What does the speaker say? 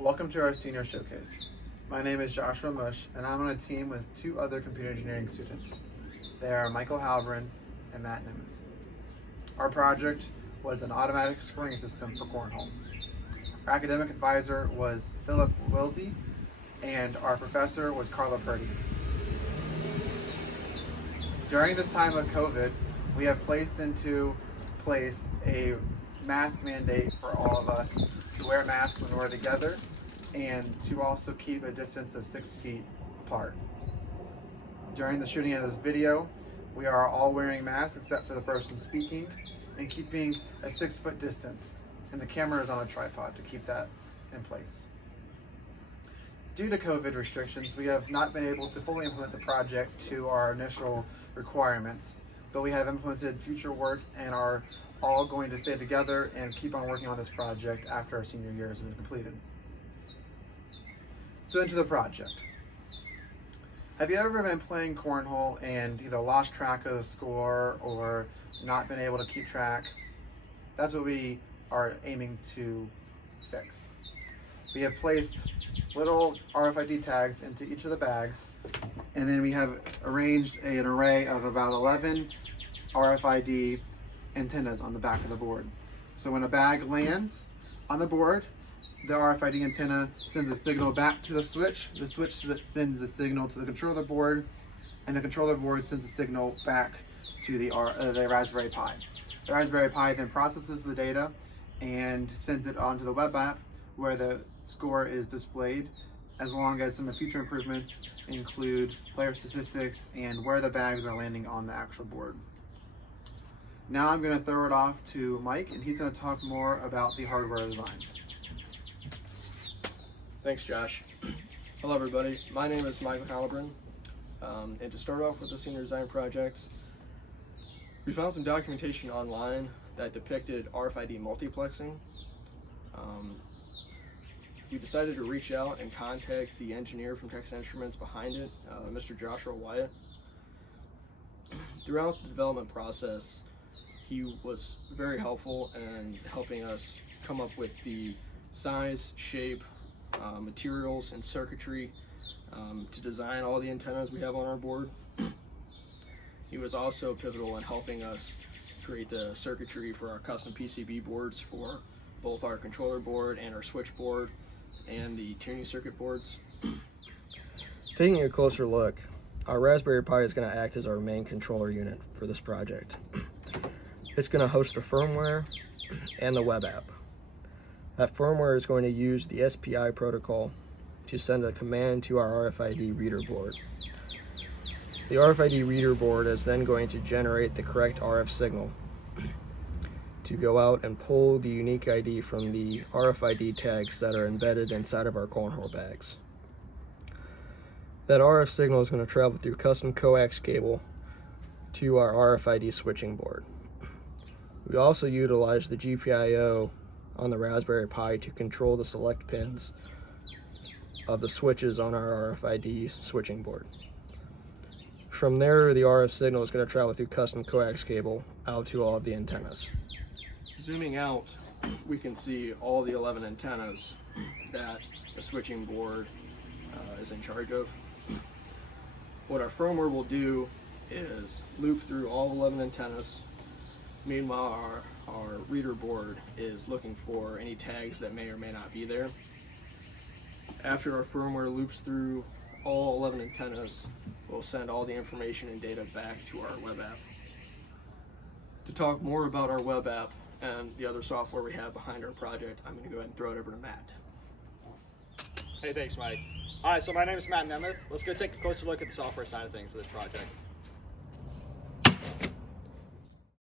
Welcome to our senior showcase. My name is Joshua Mush, and I'm on a team with two other computer engineering students. They are Michael Halloran and Matt Nemeth. Our project was an automatic scoring system for Cornhole. Our academic advisor was Philip Wilsey, and our professor was Carla Purdy. During this time of COVID, we have placed into place a mask mandate for all of us to wear masks when we're together and to also keep a distance of 6 feet apart. During the shooting of this video, we are all wearing masks except for the person speaking and keeping a 6-foot distance, and the camera is on a tripod to keep that in place. Due to COVID restrictions, we have not been able to fully implement the project to our initial requirements, but we have implemented future work and are all going to stay together and keep on working on this project after our senior year has been completed. So into the project. Have you ever been playing Cornhole and either lost track of the score or not been able to keep track? That's what we are aiming to fix. We have placed little RFID tags into each of the bags, and then we have arranged an array of about 11 RFID antennas on the back of the board. So when a bag lands on the board, the RFID antenna sends a signal back to the switch sends a signal to the controller board, and the controller board sends a signal back to the Raspberry Pi. The Raspberry Pi then processes the data and sends it onto the web app where the score is displayed, as long as some future improvements include player statistics and where the bags are landing on the actual board. Now I'm going to throw it off to Mike, and he's going to talk more about the hardware design. Thanks, Josh. Hello, everybody. My name is Michael Halloran, and to start off with the senior design project, we found some documentation online that depicted RFID multiplexing. We decided to reach out and contact the engineer from Texas Instruments behind it, Mr. Joshua Wyatt. Throughout the development process, he was very helpful in helping us come up with the size, shape, materials, and circuitry to design all the antennas we have on our board. He was also pivotal in helping us create the circuitry for our custom PCB boards for both our controller board and our switch board and the tuning circuit boards. Taking a closer look, our Raspberry Pi is going to act as our main controller unit for this project. It's going to host the firmware and the web app. That firmware is going to use the SPI protocol to send a command to our RFID reader board. The RFID reader board is then going to generate the correct RF signal to go out and pull the unique ID from the RFID tags that are embedded inside of our Cornhole bags. That RF signal is going to travel through custom coax cable to our RFID switching board. We also utilize the GPIO on the Raspberry Pi to control the select pins of the switches on our RFID switching board. From there, the RF signal is going to travel through custom coax cable out to all of the antennas. Zooming out, we can see all the 11 antennas that the switching board is in charge of. What our firmware will do is loop through all 11 antennas. Meanwhile, our reader board is looking for any tags that may or may not be there. After our firmware loops through all 11 antennas, we'll send all the information and data back to our web app. To talk more about our web app and the other software we have behind our project, I'm going to go ahead and throw it over to Matt. Hey, thanks, Mike. All right, so my name is Matt Nemeth. Let's go take a closer look at the software side of things for this project.